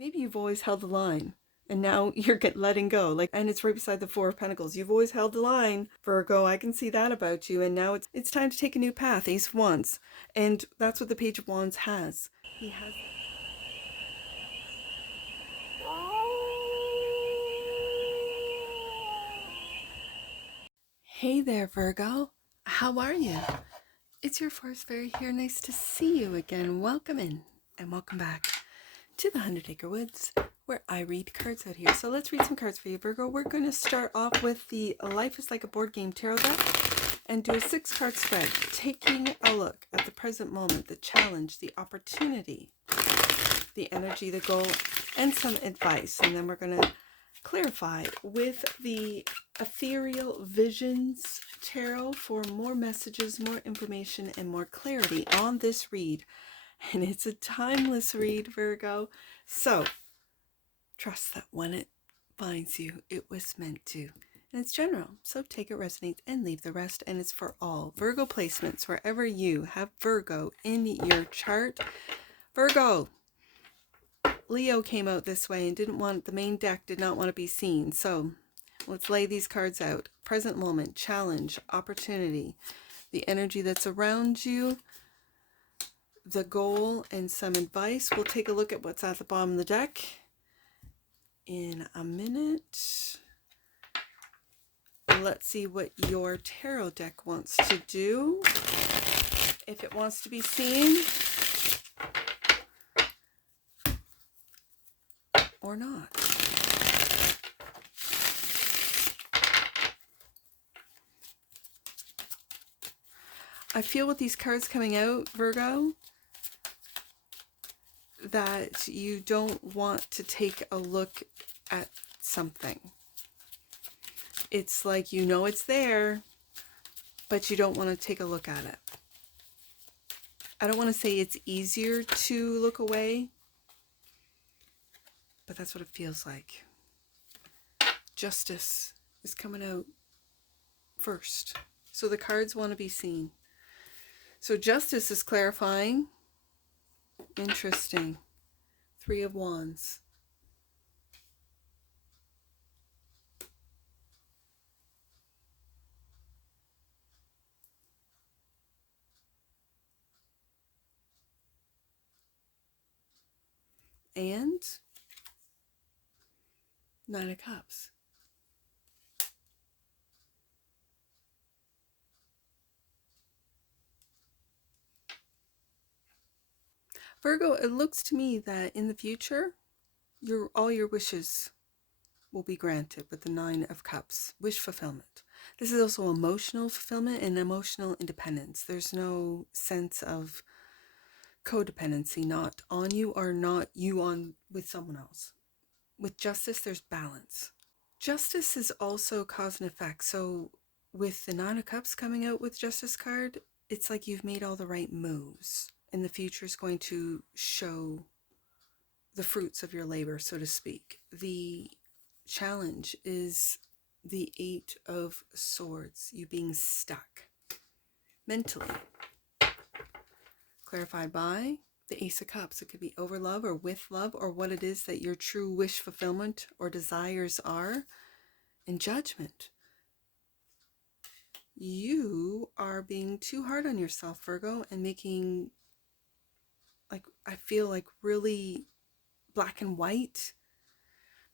Maybe you've always held the line and now you're letting go. And it's right beside the Four of Pentacles. You've always held the line, Virgo. I can see that about you. And now it's time to take a new path, Ace of Wands. And that's what the Page of Wands has. He has. Hey there, Virgo. How are you? It's your Force Fairy here. Nice to see you again. Welcome in and welcome back to the 100 Acre Woods, where I read cards out here. So let's read some cards for you, Virgo. We're going to start off with the Life is Like a Board Game Tarot deck and do a 6-card spread, taking a look at the present moment, the challenge, the opportunity, the energy, the goal, and some advice. And then we're going to clarify with the Ethereal Visions Tarot for more messages, more information, and more clarity on this read. And it's a timeless read, Virgo. So trust that when it finds you, it was meant to. And it's general, so take it, resonate, and leave the rest. And it's for all Virgo placements, wherever you have Virgo in your chart. Virgo, Leo came out this way and didn't want, the main deck did not want to be seen. So let's lay these cards out. Present moment, challenge, opportunity, the energy that's around you, the goal, and some advice. We'll take a look at what's at the bottom of the deck in a minute. Let's see what your tarot deck wants to do, if it wants to be seen or not. I feel with these cards coming out, Virgo, that you don't want to take a look at something. It's like you know it's there, but you don't want to take a look at it. I don't want to say it's easier to look away, but that's what it feels like. Justice is coming out first. So the cards want to be seen. So justice is clarifying. Interesting. 3 of Wands. And 9 of Cups. Virgo, it looks to me that in the future, all your wishes will be granted with the 9 of Cups. Wish fulfillment. This is also emotional fulfillment and emotional independence. There's no sense of codependency, not on you or not you on with someone else. With justice, there's balance. Justice is also cause and effect. So with the 9 of Cups coming out with Justice card, it's like you've made all the right moves. And the future is going to show the fruits of your labor, so to speak. The challenge is the 8 of Swords, you being stuck mentally. Clarified by the Ace of Cups. It could be over love or with love, or what it is that your true wish fulfillment or desires are. And Judgment. You are being too hard on yourself, Virgo, and making, like, I feel like really black and white,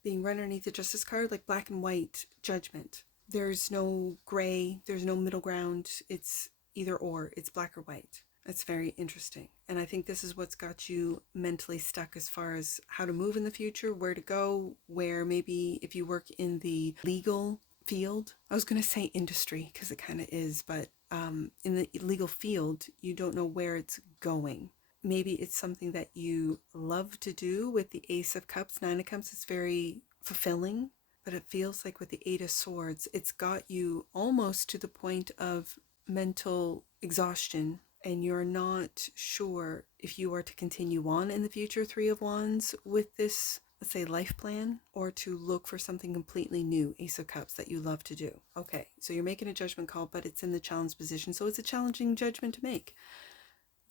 being right underneath the Justice card, like black and white judgment. There's no gray, there's no middle ground. It's either or, it's black or white. It's very interesting. And I think this is what's got you mentally stuck as far as how to move in the future, where to go, where maybe if you work in the legal field, I was going to say industry because it kind of is, but in the legal field, you don't know where it's going. Maybe it's something that you love to do with the Ace of Cups. 9 of Cups is very fulfilling, but it feels like with the 8 of Swords, it's got you almost to the point of mental exhaustion, and you're not sure if you are to continue on in the future, 3 of Wands, with this, let's say, life plan, or to look for something completely new, Ace of Cups, that you love to do. Okay, so you're making a judgment call, but it's in the challenge position, so it's a challenging judgment to make.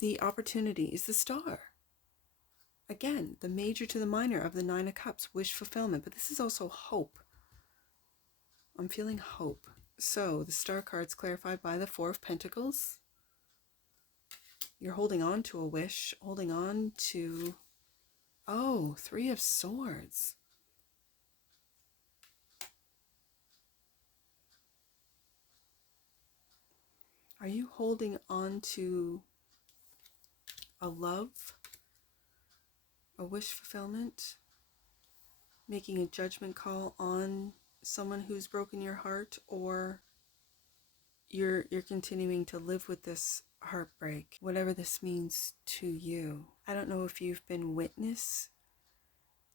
The opportunity is the Star. Again, the major to the minor of the Nine of Cups, wish fulfillment, but this is also hope. I'm feeling hope. So the Star card's clarified by the Four of Pentacles. You're holding on to a wish, holding on to, oh, Three of Swords. Are you holding on to a love, a wish fulfillment, making a judgment call on someone who's broken your heart, or you're continuing to live with this heartbreak, whatever this means to you? I don't know if you've been witness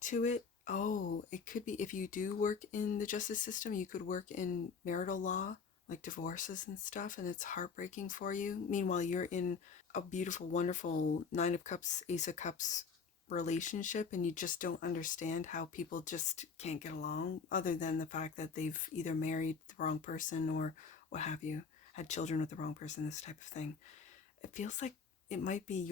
to it. Oh, it could be, if you do work in the justice system, you could work in marital law, like divorces and stuff, and it's heartbreaking for you. Meanwhile, you're in a beautiful, wonderful Nine of Cups, Ace of Cups relationship, and you just don't understand how people just can't get along, other than the fact that they've either married the wrong person or what have you, had children with the wrong person, this type of thing. It feels like it might be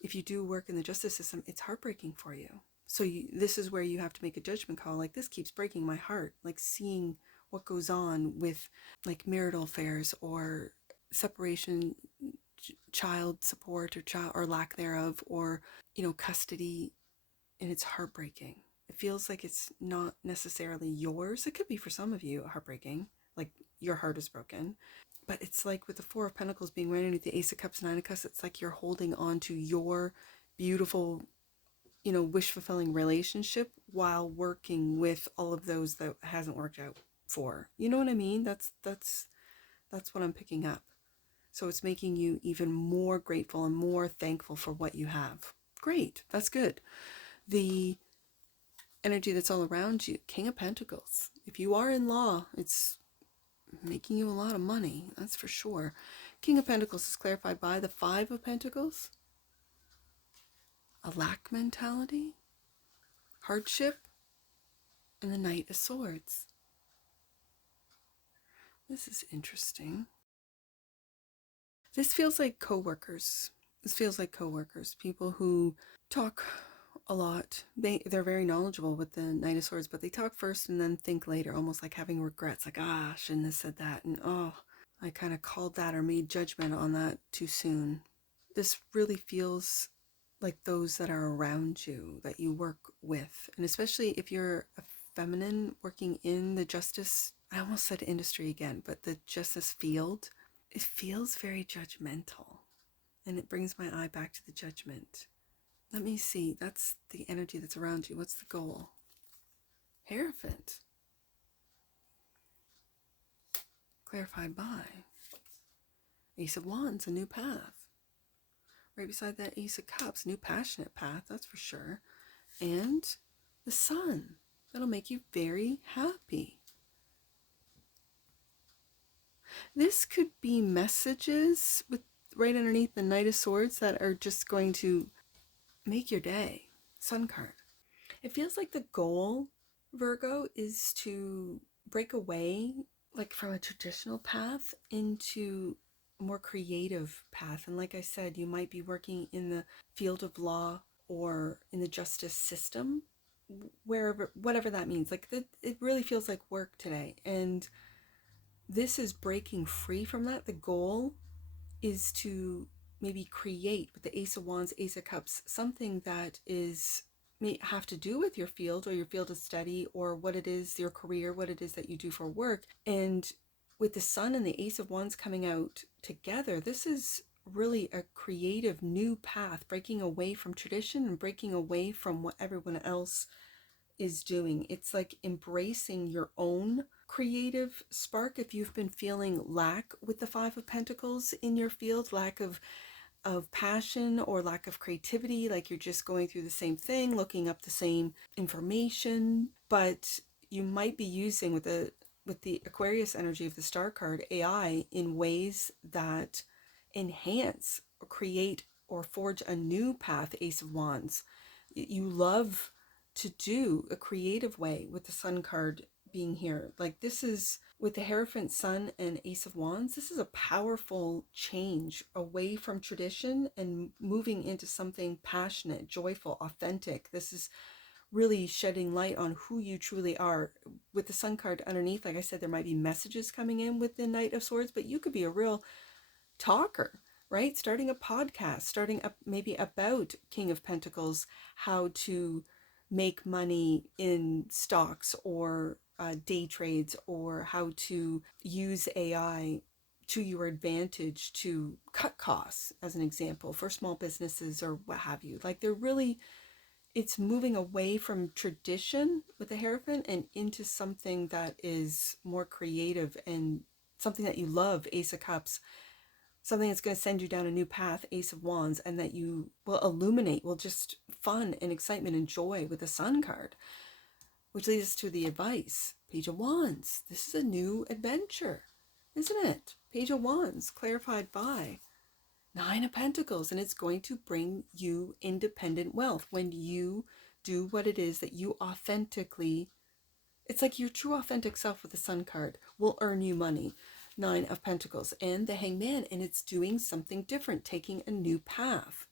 if you do work in the justice system, it's heartbreaking for you. So this is where you have to make a judgment call, like, this keeps breaking my heart, like seeing what goes on with like marital affairs or separation, child support or child or lack thereof, or custody, and it's heartbreaking. It feels like it's not necessarily yours. It could be for some of you heartbreaking, like your heart is broken. But it's like with the Four of Pentacles being right underneath the Ace of Cups, Nine of Cups, it's like you're holding on to your beautiful, wish fulfilling relationship while working with all of those that hasn't worked out for. You know what I mean? That's what I'm picking up. So it's making you even more grateful and more thankful for what you have. Great. That's good. The energy that's all around you, King of Pentacles. If you are in law, it's making you a lot of money, that's for sure. King of Pentacles is clarified by the Five of Pentacles. A lack mentality, hardship, and the Knight of Swords. This is interesting. This feels like co-workers. This feels like co-workers, people who talk a lot. They're very knowledgeable with the Knight of Swords, but they talk first and then think later, almost like having regrets, like, I shouldn't have said that, and oh, I kind of called that or made judgment on that too soon. This really feels like those that are around you, that you work with, and especially if you're a feminine working in the justice, I almost said industry again, but the justice field, it feels very judgmental, and it brings my eye back to the judgment. Let me see, that's the energy that's around you. What's the goal? Hierophant. Clarified by Ace of Wands, a new path. Right beside that Ace of Cups, new passionate path, that's for sure. And the Sun, that'll make you very happy. This could be messages with right underneath the Knight of Swords that are just going to make your day. Sun card. It feels like the goal, Virgo, is to break away like from a traditional path into a more creative path. And like I said, you might be working in the field of law or in the justice system, wherever, whatever that means. Like it really feels like work today. And this is breaking free from that. The goal is to maybe create with the Ace of Wands, Ace of Cups, something that may have to do with your field or your field of study, or what it is, your career, what it is that you do for work. And with the Sun and the Ace of Wands coming out together, this is really a creative new path, breaking away from tradition and breaking away from what everyone else is doing. It's like embracing your own creative spark. If you've been feeling lack with the Five of Pentacles in your field, lack of passion or lack of creativity, like you're just going through the same thing, looking up the same information, but you might be using with the Aquarius energy of the Star card, AI, in ways that enhance or create or forge a new path. Ace of Wands, you love to do a creative way with the Sun card being here. Like, this is with the Hierophant Sun and Ace of Wands. This is a powerful change away from tradition and moving into something passionate, joyful, authentic. This is really shedding light on who you truly are. With the Sun card underneath, like I said, there might be messages coming in with the Knight of Swords, but you could be a real talker, right? Starting a podcast, starting up maybe about King of Pentacles, how to make money in stocks or day trades, or how to use AI to your advantage to cut costs, as an example, for small businesses or what have you. Like, they're really, it's moving away from tradition with the Hierophant and into something that is more creative and something that you love, Ace of Cups, something that's going to send you down a new path, Ace of Wands, and that you will illuminate, will just fun and excitement and joy with the Sun card, which leads us to the advice. Page of Wands. This is a new adventure, isn't it? Page of Wands, clarified by Nine of Pentacles, and it's going to bring you independent wealth when you do what it is that you authentically, it's like your true authentic self with the Sun card will earn you money. Nine of Pentacles and the Hangman, and it's doing something different, taking a new path,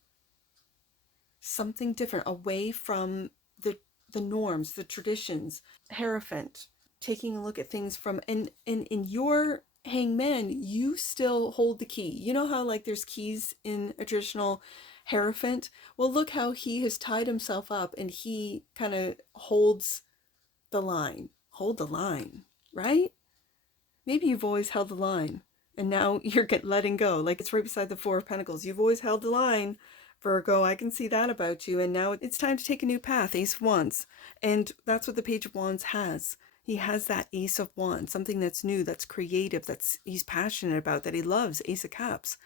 something different, away from the norms, the traditions. Hierophant, taking a look at things from, and in your Hangman, you still hold the key. You know how, like, there's keys in a traditional Hierophant? Well, look how he has tied himself up and he kind of holds the line. Hold the line, right? Maybe you've always held the line and now you're letting go. Like, it's right beside the Four of Pentacles. You've always held the line, Virgo. I can see that about you. And now it's time to take a new path, Ace of Wands. And that's what the Page of Wands has. He has that Ace of Wands, something that's new, that's creative, that's he's passionate about, that he loves, Ace of Cups.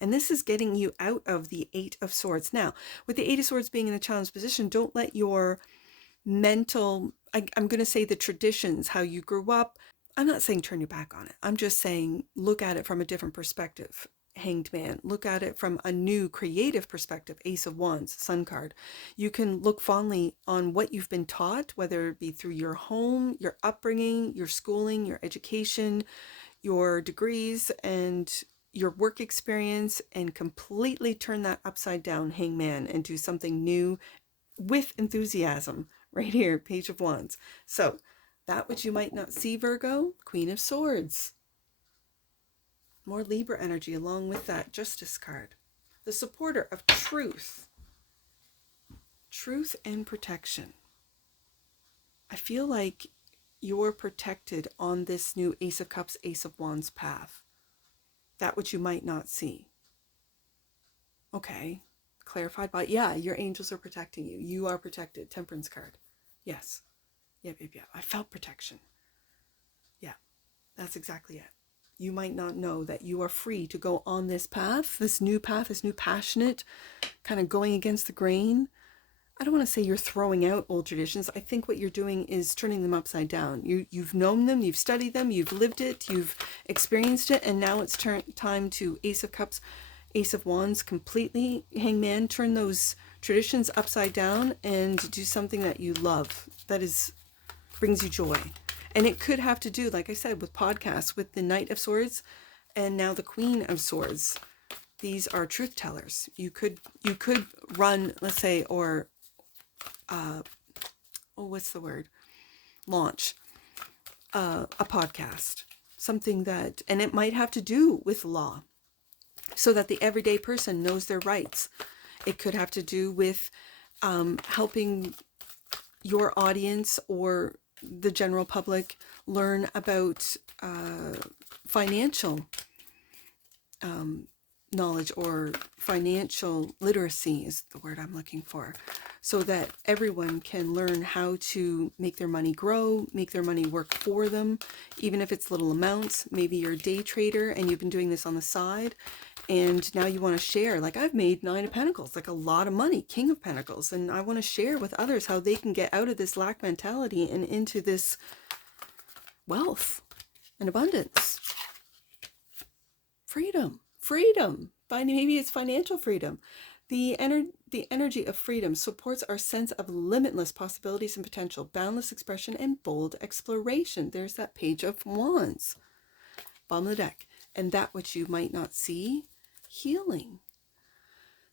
And this is getting you out of the Eight of Swords. Now, with the Eight of Swords being in a challenged position, don't let your mental, I'm going to say the traditions, how you grew up, I'm not saying turn your back on it. I'm just saying look at it from a different perspective. Hanged Man. Look at it from a new creative perspective. Ace of Wands, Sun card. You can look fondly on what you've been taught, whether it be through your home, your upbringing, your schooling, your education, your degrees, and your work experience, and completely turn that upside down, Hangman, and do something new with enthusiasm. Right here, Page of Wands. So, that which you might not see, Virgo, Queen of Swords. More Libra energy along with that Justice card. The supporter of truth. Truth and protection. I feel like you're protected on this new Ace of Cups, Ace of Wands path. That which you might not see. Okay. Clarified by, yeah, your angels are protecting you. You are protected. Temperance card. Yes. Yep. I felt protection. Yeah, that's exactly it. You might not know that you are free to go on this path, this new passionate, kind of going against the grain. I don't want to say you're throwing out old traditions. I think what you're doing is turning them upside down. You've known them, you've studied them, you've lived it, you've experienced it, and now it's time to Ace of Cups, Ace of Wands completely. Hangman, turn those traditions upside down and do something that you love, that brings you joy. And it could have to do, like I said, with podcasts, with the Knight of Swords and now the Queen of Swords. These are truth tellers. You could run, let's say, or what's the word? Launch a podcast, something that, and it might have to do with law, so that the everyday person knows their rights. It could have to do with helping your audience or the general public learn about financial knowledge, or financial literacy is the word I'm looking for, so that everyone can learn how to make their money grow, make their money work for them, even if it's little amounts. Maybe you're a day trader and you've been doing this on the side, and now you want to share. Like, I've made Nine of Pentacles, like a lot of money, King of Pentacles, and I want to share with others how they can get out of this lack mentality and into this wealth and abundance. Freedom. Maybe it's financial freedom. The the energy of freedom supports our sense of limitless possibilities and potential, boundless expression, and bold exploration. There's that Page of Wands, bottom of the deck. And that which you might not see, healing.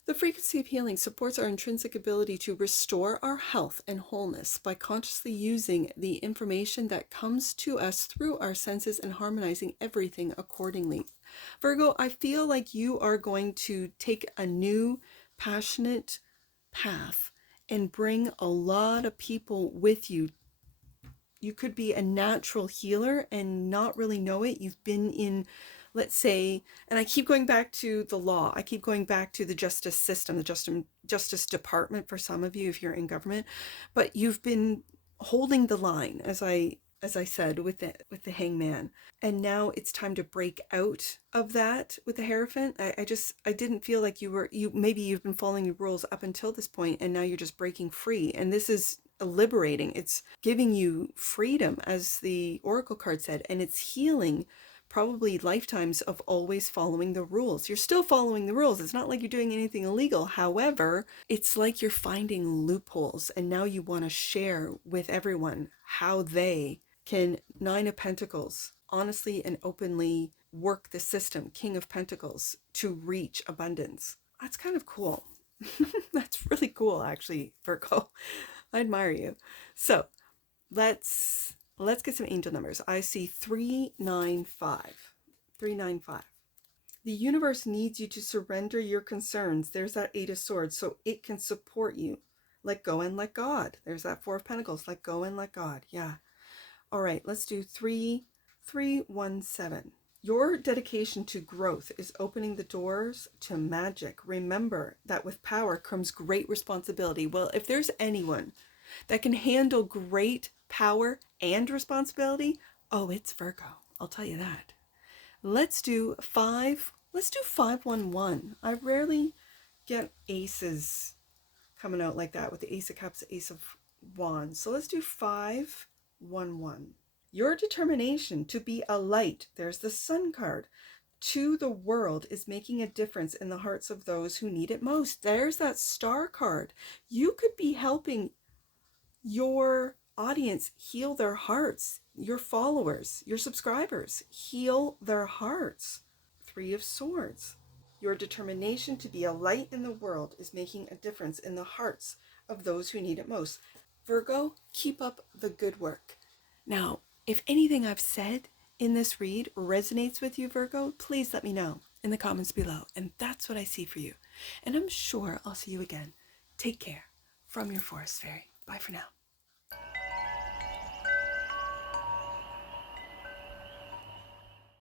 The frequency of healing supports our intrinsic ability to restore our health and wholeness by consciously using the information that comes to us through our senses and harmonizing everything accordingly. Virgo, I feel like you are going to take a new, passionate path and bring a lot of people with you. You could be a natural healer and not really know it. You've been in, let's say, and I keep going back to the law. I keep going back to the justice system, the justice department for some of you if you're in government, but you've been holding the line, as I said, with the hangman. And now it's time to break out of that with the Hierophant. I didn't feel like maybe you've been following your rules up until this point and now you're just breaking free. And this is liberating. It's giving you freedom, as the Oracle card said, and it's healing probably lifetimes of always following the rules. You're still following the rules. It's not like you're doing anything illegal. However, it's like you're finding loopholes and now you want to share with everyone how they can, Nine of Pentacles, honestly and openly work the system, King of Pentacles, to reach abundance. That's kind of cool. That's really cool, actually, Virgo. I admire you. So let's get some angel numbers. I see 395. 395. The universe needs you to surrender your concerns. There's that Eight of Swords, so it can support you. Let go and let God. There's that Four of Pentacles. Let go and let God. Yeah. All right, let's do 317. Your dedication to growth is opening the doors to magic. Remember that with power comes great responsibility. Well, if there's anyone that can handle great power and responsibility, oh, it's Virgo. I'll tell you that. Let's do 511. I rarely get aces coming out like that with the Ace of Cups, Ace of Wands. So let's do 511. Your determination to be a light, there's the Sun card, to the world is making a difference in the hearts of those who need it most. There's that Star card. You could be helping your audience heal their hearts, your followers, your subscribers, heal their hearts. Three of Swords. Your determination to be a light in the world is making a difference in the hearts of those who need it most. Virgo, keep up the good work. Now, if anything I've said in this read resonates with you, Virgo, please let me know in the comments below. And that's what I see for you. And I'm sure I'll see you again. Take care. From your Forest Fairy. Bye for now.